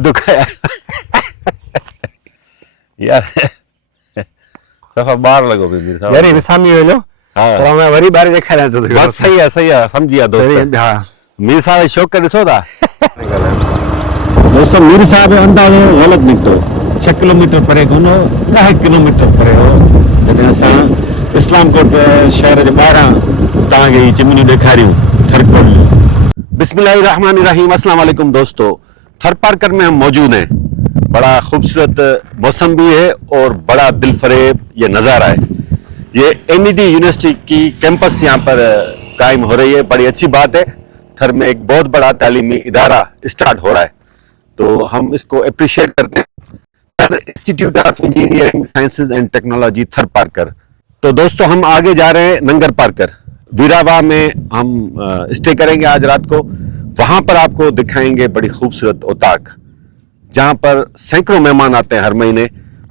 दुख है यार सफ़ा बार लगो मीर साहब यार विसामी वेलो हाँ पर मैं वरी बारे देखाया तो बस सही है समझी विया दोस्त हां मीर साहब शौक़ ॾिसो था दोस्तों मीर साहब जो अंदाज़ो ग़लति निकितो 6 किलोमीटर परे कोन 10 किलोमीटर परे हो जॾहिं असां इस्लामकोट शहर जे ॿाहिरां तव्हांखे ही चिमनियूं ॾेखारियूं थरकोल। बिस्मिल्लाहिर्रहमानिर्रहीम अस्सलाम वालेकुम दोस्तों, थरपारकर में हम मौजूद हैं। बड़ा खूबसूरत मौसम भी है और बड़ा दिलफरेब ये नज़ारा है। ये NED यूनिवर्सिटी की कैंपस यहाँ पर कायम हो रही है, बड़ी अच्छी बात है। थर में एक बहुत बड़ा तालीमी इदारा स्टार्ट हो रहा है, तो हम इसको अप्रिशिएट करते हैं। Institute of engineering sciences and technology Tharparkar. तो दोस्तों हम आगे जा रहे हैं नंगर पारकर वीरावा में हम स्टे करेंगे आज रात को। वहां पर आपको दिखाएंगे बड़ी खूबसूरत ओताक, जहां पर सैकड़ों मेहमान आते हैं हर महीने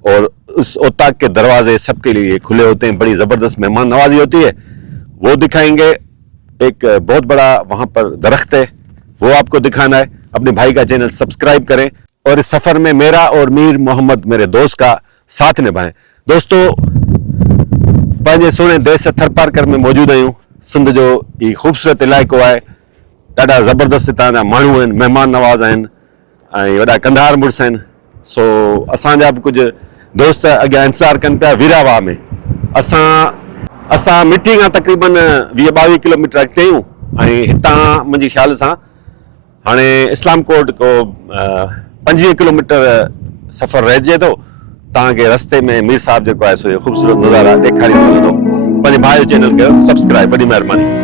और उस ओताक के दरवाजे सबके लिए खुले होते हैं। बड़ी जबरदस्त मेहमान नवाजी होती है, वो दिखाएंगे। एक बहुत बड़ा वहां पर दरख्त है, वो आपको दिखाना है। अपने भाई का चैनल सब्सक्राइब करें और इस सफर में मेरा और मीर मोहम्मद मेरे दोस्त का साथ निभाएं। दोस्तों पंहिंजे सोने देश थरपारकर में मौजूद आहियूं। सिंध जो ही खूबसूरत इलाइक़ो आहे, ॾाढा ज़बरदस्त हितां जा माण्हू आहिनि, महिमान नवाज़ आहिनि ऐं वॾा कंधार मुड़ुस आहिनि। सो असांजा बि कुझु दोस्त अॻियां इंतज़ारु कनि पिया वीरावा में। असां मिटी खां तक़रीबन 20-22 किलोमीटर अॻिते आहियूं ऐं हितां मुंहिंजे ख़्याल सां हाणे इस्लामकोट को 25 किलोमीटर सफ़र रहिजे थो। तव्हांखे रस्ते में मीर साहब जेको आहे सो ख़ूबसूरत नज़ारा ॾेखारी मिलंदो। पंहिंजे भाउ जो चैनल कयो सब्सक्राइब, वॾी महिरबानी।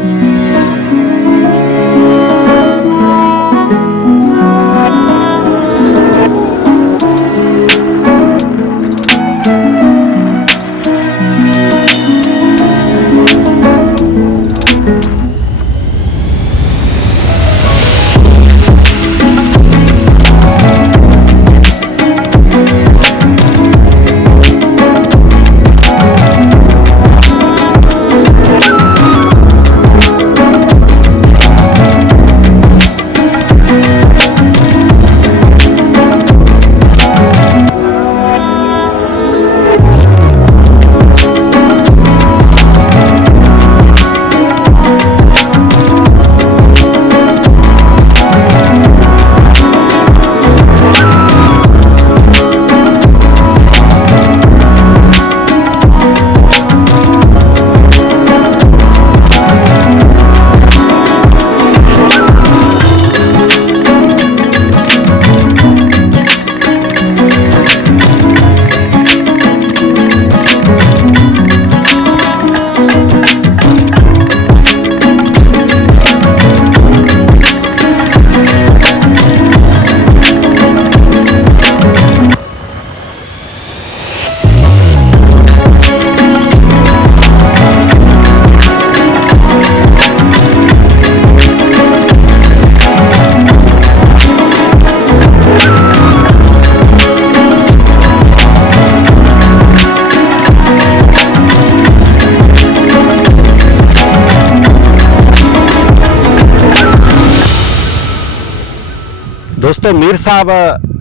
दोस्तों मीर साहब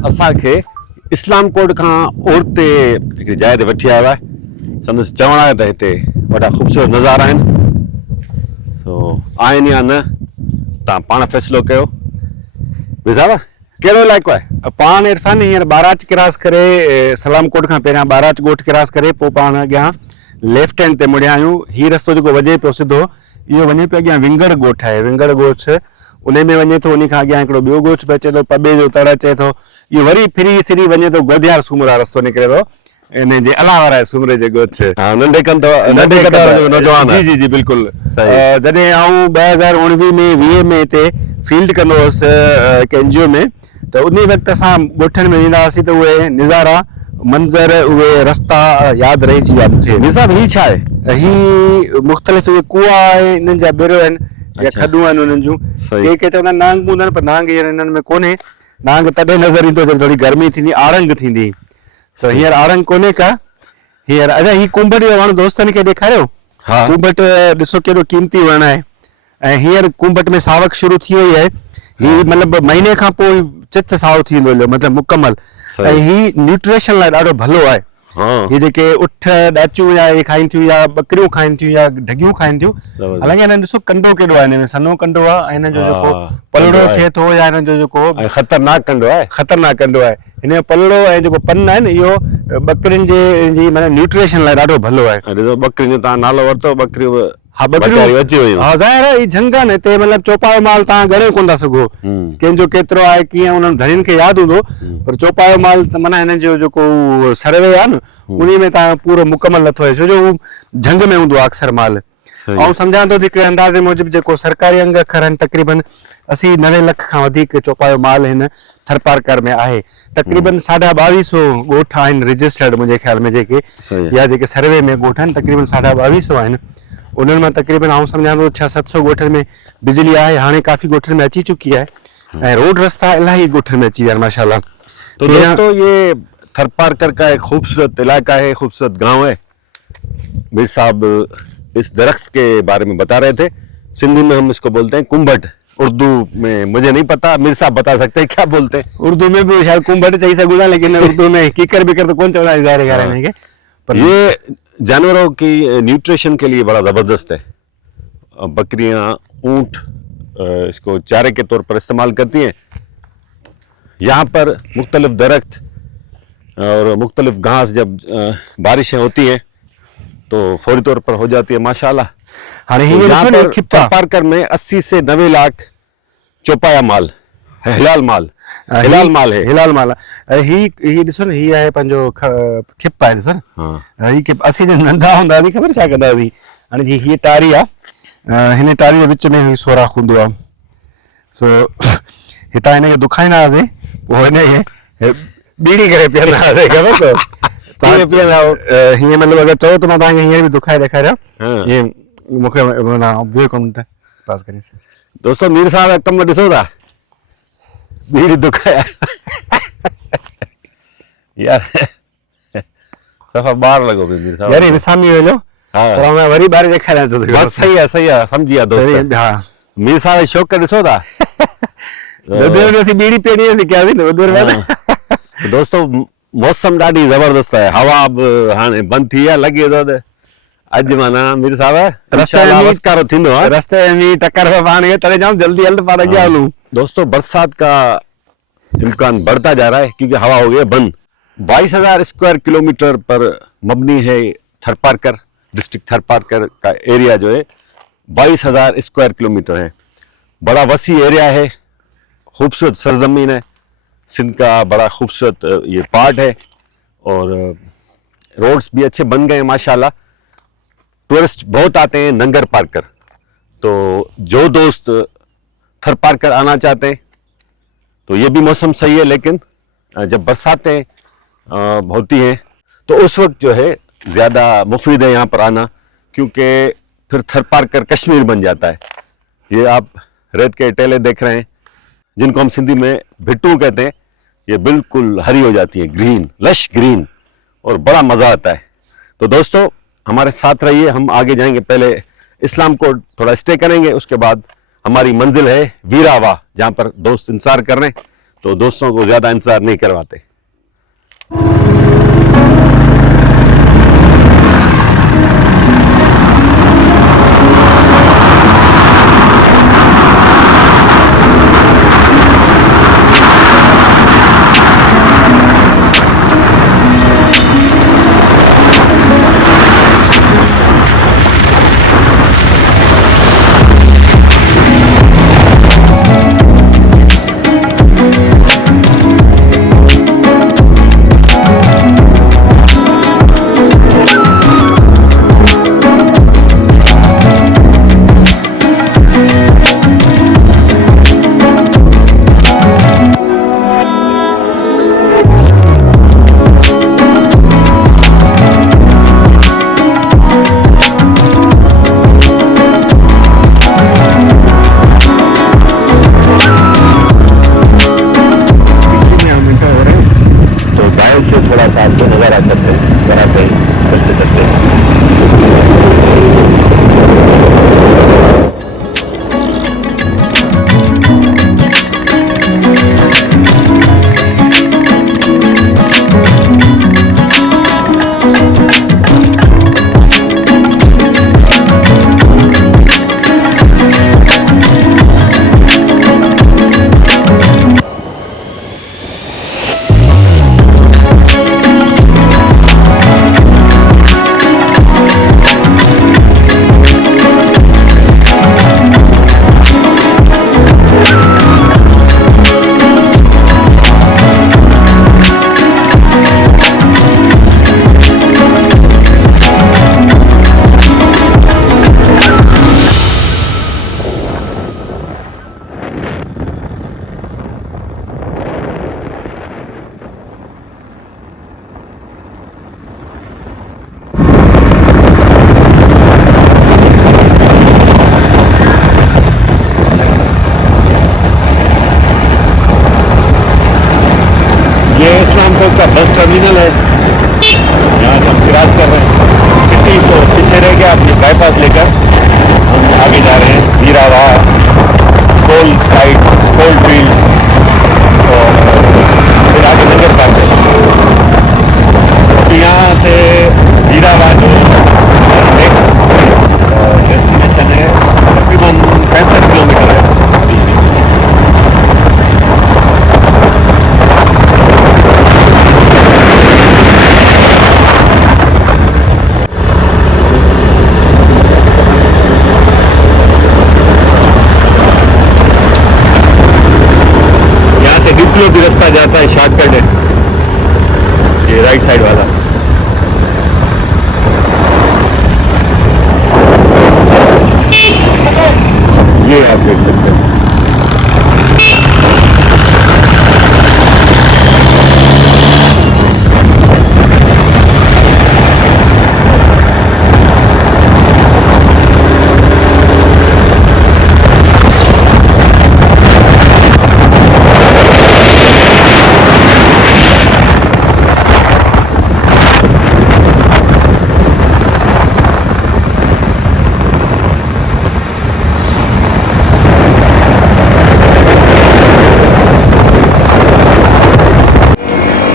असांखे इस्लामकोट खां ओरते हिकिड़ी जाइ ते वठी आयो आहे। संदसि चवण आहे त हिते वॾा ख़ूबसूरत नज़ारा आहिनि। सो आहिनि या न तव्हां पाण फ़ैसिलो कयो। मीर साहब कहिड़ो इलाइक़ो आहे? पाण इरफान हींअर बाराच क्रॉस करे सलामकोट खां पहिरियां बाराच ॻोठ क्रॉस करे पोइ पाण अॻियां लेफ्ट हैंड ते मुड़िया आहियूं। हीउ रस्तो जेको वञे पियो सिधो, इहो वञे पियो अॻियां विंगड़ ॻोठ आहे। विंगड़ ॻोठ उन में वञे थो, उन खां अॻियां हिकिड़ो ॿियो ॻोठ बि अचे थो, पॿे जो तड़ अचे थो। इहो वरी फिरी वञे थो, गोदियार सूमरा रस्तो निकिरे थो, इन जे अलावा आहे सूमरे जे ॻोठ। नंढे कदार जो नौजवान आहे। जी बिल्कुलु। जॾहिं आऊं 2019 में 20 में हिते फील्ड कंदो हुउसि हिकु NGO में, त उन वक़्तु असां ॻोठनि में वेंदा हुआसीं त उहे नज़ारा मंज़र उहे रस्ता यादि रहिजी विया मूंखे। मीर साहब ही छा आहे? ही मुख़्तलिफ़ कुआ आहे, इन्हनि जा बेरो आहिनि या खॾूं आहिनि उन्हनि जूं। के चवंदा आहिनि नांग हूंदा आहिनि, पर नांग हींअर इन्हनि में कोन्हे। नांग तॾहिं नज़र ईंदो जॾहिं थोरी गर्मी थींदी, आरंग थींदी। सो हींअर आरंग कोन्हे का हींअर। अच्छा ही कुंभट जो वण दोस्तनि खे ॾेखारियो। कुंभट ॾिसो केॾो क़ीमती वण आहे ऐं हींअर कुंभट में सावक शुरू थी वई आहे। ही मतलब महीने खां पोइ चिच साओ थींदो हलियो मतिलबु मुकमल सही। ऐं ही न्यूट्रिशन लाइ ॾाढो भलो आहे हाँ ये जेके उठ ॾाचूं या इहे खाइनि थियूं या ॿकरियूं खाइनि थियूं या ढगियूं खाइनि थियूं ज़बरदस्त। हालांकि हिननि ॾिसो कंडो केॾो आहे हिन में सनो कंडो आहे ऐं हिन जो जेको हा, पलड़ो कंडो आहे। थिए थो या हिन जो जेको ऐं ख़तरनाक कंडो आहे। ख़तरनाक कंडो आहे हिन जो पलड़ो ऐं जेको पन आहे न इहो ॿकरियुनि जी माना न्यूट्रिशन लाइ ॾाढो भलो आहे ऐं ॾिसो ॿकरियुनि जो तव्हां नालो वरितो ॿकरियूं बि हा ॿकरियूं अची वियूं। हा ज़ाहिर आहे ही झंग आहे न हिते मतिलबु चौपायो माल तव्हां ॻणे कोन था सघो कंहिंजो केतिरो आहे कीअं उन्हनि धनियुनि खे यादि हूंदो पर चौपायो माल त माना हिननि जो जेको सर्वे आहे न उन में तव्हां पूरो मुकमल नथो आहे छो जो उहो झंग में हूंदो आहे अक्सर माल सही। ऐं सम्झां थो त हिकिड़े अंदाज़े मूजिबि जेको सरकारी अंग अखर आहिनि तक़रीबन 80-90 लख खां वधीक चौपायो माल हिन थरपारकर में आहे तक़रीबन 2250 ॻोठ आहिनि रजिस्टर्ड मुंहिंजे ख़्याल में जेके सही आहे। या जेके सर्वे में ॻोठ आहिनि तक़रीबन 2250 आहिनि उन्हनि मां तक़रीबन आउं सम्झां थो 600-700 ॻोठनि में बिजली आहे हाणे काफ़ी ॻोठनि में अची चुकी आहे ऐं रोड रास्ता इलाही ॻोठनि में अची विया आहिनि माशाल्लाह तो दोस्तों ये थरपारकर का एक खूबसूरत इलाका है, खूबसूरत गांव है। मीर साहब इस दरख्त के बारे में बता रहे थे। सिंधी में हम इसको बोलते हैं कुंभट, उर्दू में मुझे नहीं पता, मीर साहब बता सकते हैं क्या बोलते हैं। उर्दू में भी शायद कुंभट चई सघूं था लेकिन उर्दू में कीकर बिकर तो कौन चवंदा ज़ाहिर ॻाल्हि आहे हिनखे पर ये जानवरों की न्यूट्रिशन के लिए बड़ा ज़बरदस्त है। बकरियां, ऊंट इसको चारे के तौर पर इस्तेमाल करती हैं। यहाँ पर मुख्तलिफ दरख्त और मुख्तलिफ घास जब बारिशें होती हैं तो फौरी तौर पर हो जाती है माशाल्लाह। हाणे तो हीअं यहाँ ॾिसो न पर खिप्पा थरपारकर में 80 से 90 लाख चौपाया माल है, हिलाल माल है। हिलाल माल ही ॾिसो न ही आहे पंहिंजो खिप आहे ॾिसो न हाँ ही खिप असीं जॾहिं नंढा हूंदा हुआसीं ख़बर छा कंदा हुआसीं हाणे जी हीअ टारी आहे हिन टारी जे विच में ही सोराख़ हूंदो आहे सो हितां हिनखे दुखाईंदा हुआसीं पोइ हिनखे बीड़ी करे पीअंदा हुआसीं ख़बर अथव कीअं पीअंदा हीअं मतिलबु अगरि चओ त मां तव्हांखे हींअर बि दुखाए ॾेखारियां हाँ। हीअं मूंखे माना ॿियो कमु त पास करेसि दोस्तों मीर साहब एक कम ॾिसो था बीड़ी दुखाया यार सफ़ा ॿार लॻो पियो मीर साहब। यार विसामी वञो हाँ। पर मैं वरी ॿाहिरि ॾेखारियां थो बस सही है समझी विया दोस्त। हा मीर साहब जो शौक़ ॾिसो था। उधर में असीं बीड़ी पीअणी सिखियासीं न उधर में हाँ। दोस्तों मौसम ॾाढी ज़बरदस्त आहे हवा बि हाणे बंदि थी आहे लॻे थो त अॼु माना मीर साहब इंशाअल्लाह वसकारो थींदो आहे। रस्ते में टक्कर में पाण खे तॾहिं जाम जल्दी हल पाण अॻियां हलूं। दोस्तों बरसात का इम्कान बढ़ता जा रहा है क्योंकि हवा हो गई है बंद। 22,000 स्क्वायर किलोमीटर पर मबनी है थरपारकर, डिस्ट्रिक्ट थरपारकर का एरिया जो है 22,000 स्क्वायर किलोमीटर है। बड़ा वसी एरिया है, खूबसूरत सरजमीन है, सिंध का बड़ा खूबसूरत ये पार्ट है और रोड्स भी अच्छे बन गए हैं माशाल्लाह। टूरिस्ट बहुत आते हैं नंगर पार्कर। तो जो दोस्त थरपारकर आना चाहते हैं तो ये भी मौसम सही है, लेकिन जब बरसातें होती हैं तो उस वक्त जो है ज़्यादा मुफीद है यहाँ पर आना, क्योंकि फिर थरपारकर कश्मीर बन जाता है। ये आप रेत के टेले देख रहे हैं जिनको हम सिंधी में भिट्टू कहते हैं, ये बिल्कुल हरी हो जाती है, ग्रीन, लश ग्रीन, और बड़ा मज़ा आता है। तो दोस्तों हमारे साथ रहिए, हम आगे जाएंगे। पहले इस्लाम कोट थोड़ा स्टे करेंगे, उसके बाद हमारी मंजिल है वीरावा, जहाँ पर दोस्त इंतजार कर रहे हैं। तो दोस्तों को ज़्यादा इंतजार नहीं करवाते। से थोड़ा सा आपको नज़ारा कराते हैं करते करते। जाता है, शॉर्टकट है ये राइट साइड वाला। ये आप देख सकते हैं।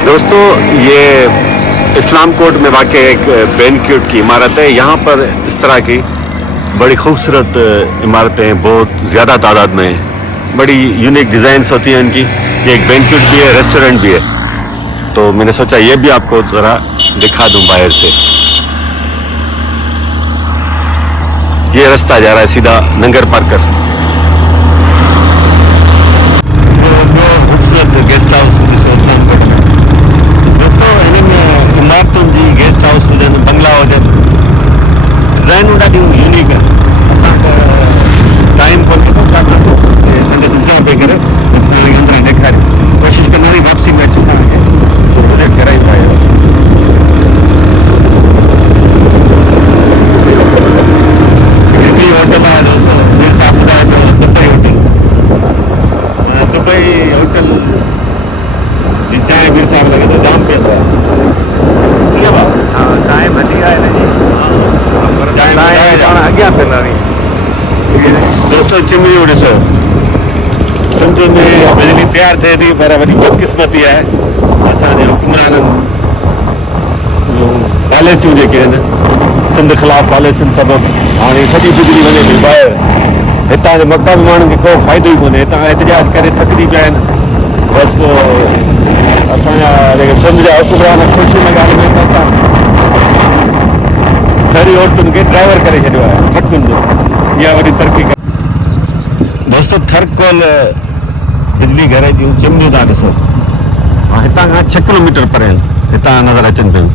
दोस्तों ये इस्लाम कोर्ट में वाक़ एक बैंक्वेट की इमारत है। यहाँ पर इस तरह की बड़ी खूबसूरत इमारतें बहुत ज़्यादा तादाद में हैं। बड़ी यूनिक डिज़ाइंस होती हैं इनकी। ये एक बैंक्वेट भी है, रेस्टोरेंट भी है, तो मैंने सोचा ये भी आपको ज़रा दिखा दूं बाहर से। ये रास्ता जा रहा है सीधा नंगर पार्कर। खूबसूरत गेस्ट हाउस इस्लाम कोर्ट में दोस्तों, इन्हनि इमारतुनि जी गेस्ट हाउस हुजनि, बंगला हुजनि, डिज़ाइनूं ॾाढियूं यूनिक आहिनि। असांखे टाइम कोन्हे थो छाकाणि त संगत इंसां पई करे अंदरि ॾेखारियूं। कोशिशि कंदासीं वापसी में अचूं तव्हांखे विज़िट कराई पाए। हिकिड़ी होटल आहे दोस्तों, मीर साहब ॿुधाए पियो, दुबई होटल। दुबई होटल जी चांहि मीर साहब लॻे थो जाम पीअंदो आहे। कीअं भाउ? हाँ चाय बढ़िया है ना जी। चांहि पाण अॻियां पीअंदासीं। दोस्तों चिमनियूं ॾिसो, सिंध में बिजली तयारु थिए थी, पर वरी बदकिस्मती आहे असांजे हुक्मराननि पॉलिसियूं जेके आहिनि, सिंध ख़िलाफ़ पॉलिसियुनि सबबु हाणे सॼी बिजली वञे थी ॿाहिरि। हितां जे मक़ामी माण्हुनि खे को फ़ाइदो ई कोन्हे। हितां एहतिजाज करे थकिजी पिया आहिनि। बसि पोइ असांजा जेके सिंध जा हुक्मरान ख़ुशी में ॻाल्हि में असां शहरी औरतुनि खे ड्राइवर करे छॾियो आहे ट्रकुनि जो। इहा वॾी तरक़ी करे। दोस्तों थरकोल बिजली घर जूं चिमनियूं था ॾिसो, हितां खां 6 किलोमीटर परे आहिनि, हितां नज़र अचनि पियूं।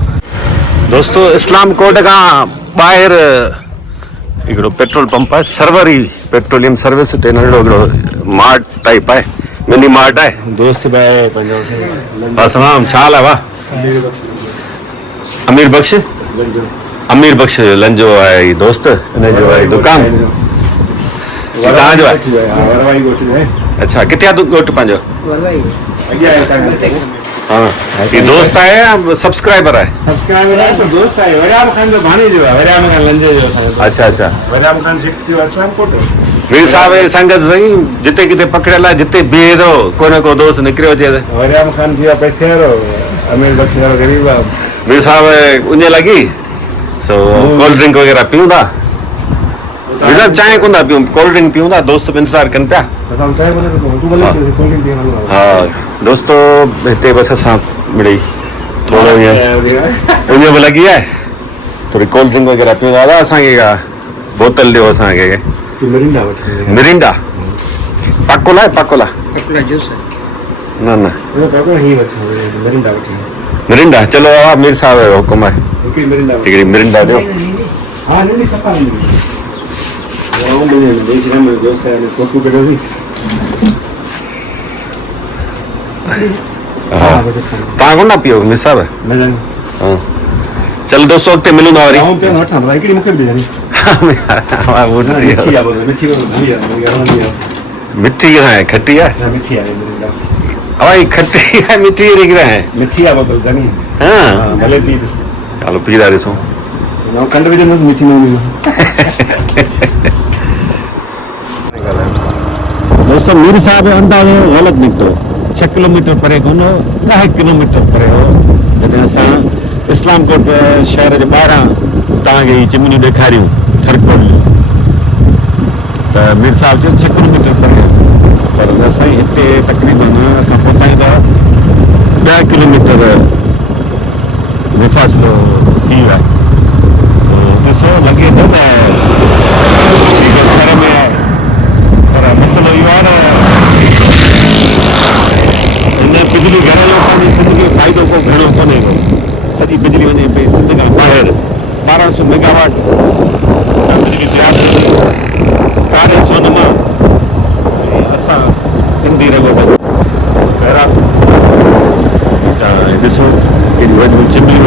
दोस्तों इस्लाम कोर्ट खां ॿाहिरि हिकिड़ो पेट्रोल पंप आहे, सर्वरी पेट्रोलियम सर्विस। हिते नंढिड़ो हिकिड़ो मार्ट टाइप आहे, मिनी मार्ट आहे। दोस्त बि आहे पंहिंजो। अस्सलाम, छा हाल आहे? वाह, अमीर बख्श, अमीर बख्श लंजो आहे ही दोस्त, हिनजो आहे दुकान। तव्हांजो आहे? अच्छा, किथे आहे ॻोठु पंहिंजो? हाँ, ये दोस्त आहे या सब्सक्राइबर आहे? सब्सक्राइबर है तो दोस्त है। वरियाम खान जो भाणी जो है, वरियाम खान लंजे जो है। अच्छा अच्छा। वरियाम खान शिफ्ट थियो इस्लाम कोर्ट। वीर साहब जी संगत सही, जिते किथे पकड़ियल आहे, जिते बीहे थो को न को दोस्त निकिरियो अचे त। वरियाम खान थियो पैसे वारो, अमीर बख्श वारो गरीब आहे। वीर साहब उञ लॻी सो कोल्ड ड्रिंक वग़ैरह पीऊं था। वीर साहब चांहि कोन था पीऊं, कोल्ड ड्रिंक पीऊं था। दोस्त बि इंतज़ारु कनि पिया। असां चाय बने तो तू बोले कोल्ड ड्रिंक पीना। हा दोस्तों, हिते बसि असां मिड़ई थोरो ईअं उञ बि लॻी आहे, थोरी कोल्ड ड्रिंक वग़ैरह पीऊं था। दादा असांखे का बोतल ॾियो असांखे। मिरिंडा वठी। मिरिंडा पाकोला आहे? पाकोला जूस न न वो पाको ही वठी मिरिंडा वठी। मिरिंडा चलो मीर साहब जो हुकुम आहे, हिकिड़ी मिरिंडा। हिकिड़ी मिरिंडा ॾियो। हाँ नहीं सफा नहीं। वो मुझे बेच रहा मेरे दोस्त है, फोटो करो सी। हाँ तव्हां कोन था पियो मीर साहब? हाँ चलो दोस्तों अॻिते मिलूं था वरी। आऊं पियो वठां, पर हिकिड़ी मूंखे बि ॾिजणी। मिठी आहे बोल, मिठी बोल है। मिठी किथां आहे? खट्टी आहे? ना मिठी है मिरिंडा। हवाई खट्टी है, मिठी निकिरे है। मिठी आहे बोतल जानी। हाँ भले पी ॾिस। चलो पी था ॾिसूं। ना खंड विझंदसि, मिठी न हूंदी। दोस्तों मीर साहब जो अंदाज़ो ग़लति निकितो। 6 किलोमीटर परे कोन, 10 किलोमीटर परे हो। जॾहिं असां इस्लाम कोट शहर जे ॿाहिरां तव्हांखे ही चिमनियूं ॾेखारियूं थरकोल, त मीर साहब जो 6 किलोमीटर परे, पर असां हिते तक़रीबन असां पहुता था 10 किलोमीटर में फ़ासिलो थी वियो आहे। सो ॾिसो लॻे थो त घर में आहे, पर मसइलो इहो आहे न हिन बिजली che di non c'è più.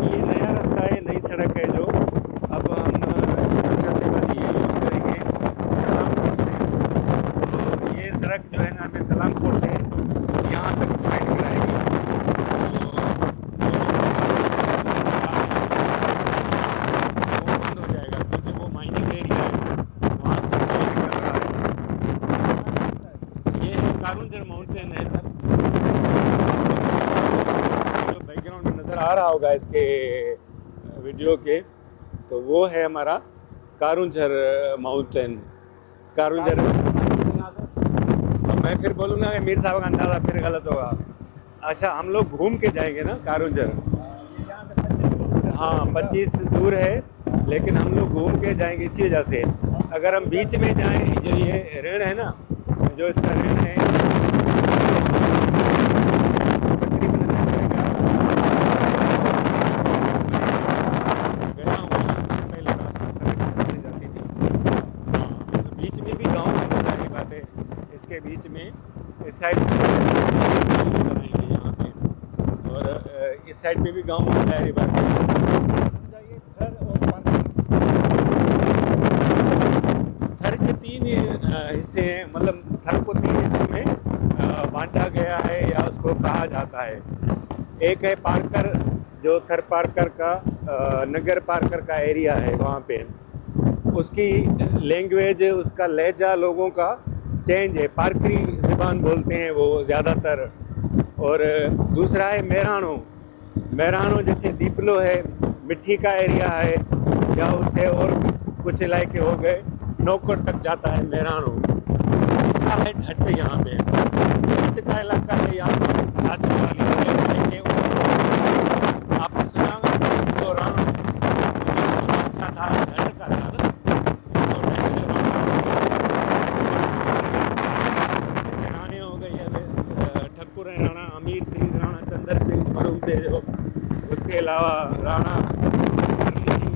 ये नया रास्ता है, नई सड़क है जो अब हम अच्छा से बाद ये यूज़ करेंगे सलामकोट से। तो ये सड़क जो है ना हमें सलामकोट से यहाँ तक पॉइंट कराएगी। वो बंद हो जाएगा क्योंकि वो माइनिंग एरिया है, वहाँ से तेल निकल रहा है। ये कारुंजर माउंटेन है। जो बैकग्राउंड में नज़र आ रहा होगा इसके वीडियो के, तो वो है हमारा कारुंजर माउंटेन। कारुंजर, अब मैं फिर बोलूँगा कि मीर साहब का अंदाज़ा फिर गलत होगा। अच्छा, हम लोग घूम के जाएंगे ना कारुंजर। हाँ, 25 दूर है, लेकिन हम लोग घूम के जाएंगे इसी वजह से। अगर हम बीच में जाएं, जो ये ऋण है ना, जो इसका ऋण है तकरीबन गया हूँ यहाँ से पहले रास्ता सड़क से जाती थी। हाँ, तो बीच में भी गाँव है, सारी बातें इसके बीच में इस साइड आएंगे यहाँ पे, और इस साइड पे भी गाँव है, सारी बातें। थर के 3 हिस्से हैं, मतलब थर को 3 हिस्सों में बांटा गया है या उसको कहा जाता है। एक है पारकर, जो थर पारकर का नगर पारकर का एरिया है, वहाँ पे उसकी लैंग्वेज, उसका लहजा लोगों का चेंज है, पारकरी ज़बान बोलते हैं वो ज़्यादातर। और दूसरा है मेहरानो। मेहरानो जैसे दीपलो है, मिट्टी का एरिया है, या उससे और कुछ इलाके हो गए, नौकोट तक जाता है मेहरानो। तीसरा है ढट्ट। यहाँ पे ढट्ट का इलाका है, यहाँ पर छात्र वाली आपने सुना होगा तो राणा अच्छा था, ढट्ट का था ना, तो ढट्ट राणे हो गई है, ठकुर राणा अमीर सिंह, राणा चंद्र सिंह मरुमदे, जो उसके अलावा राणा हरली सिंह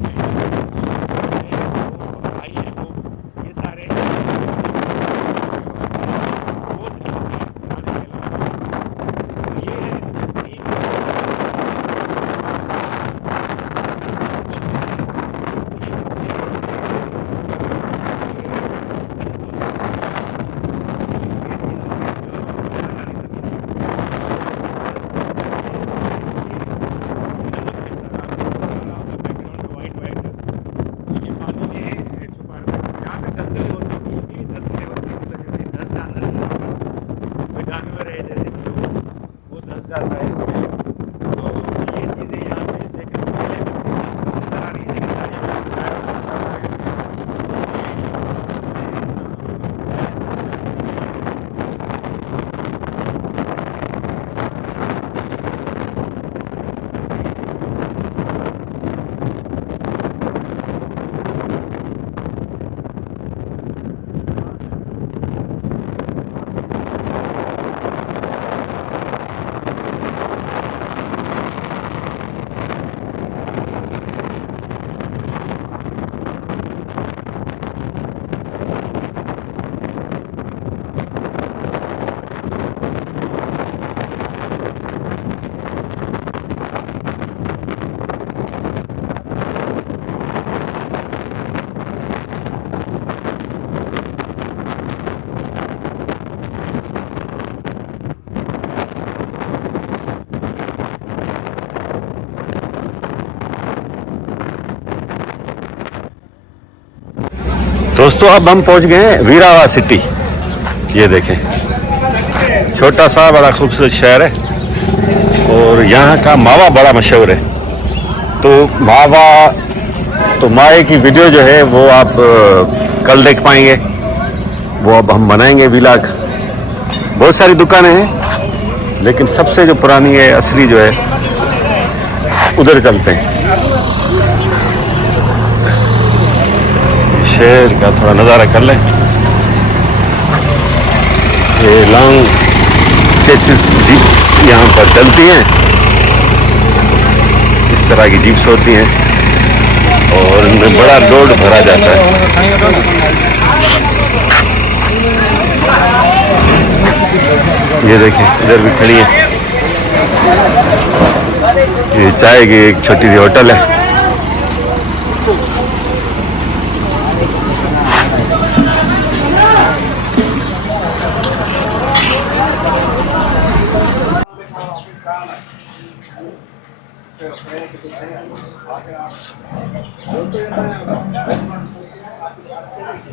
भाई है वो, ये सारे वो ये है सीन। जानवर है जैसे वो धंस जाता है इसमें। तो ये चीज़ें यहाँ पे देखने को नजर आ रही है। दोस्तों अब हम पहुंच गए हैं वीरावा सिटी। ये देखें, छोटा सा बड़ा खूबसूरत शहर है और यहाँ का मावा बड़ा मशहूर है। तो मावा, तो माए की वीडियो जो है वो आप कल देख पाएंगे, वो अब हम बनाएंगे व्लॉग। बहुत सारी दुकानें हैं, लेकिन सबसे जो पुरानी है, असली जो है, उधर चलते हैं। शहर का थोड़ा नज़ारा कर लें। ये लॉन्ग चेसिस जीप यहाँ पर चलती हैं, इस तरह की जीप्स होती हैं और इनमें बड़ा लोड भरा जाता है। ये देखिए इधर भी खड़ी है, ये चाय की एक छोटी सी होटल है।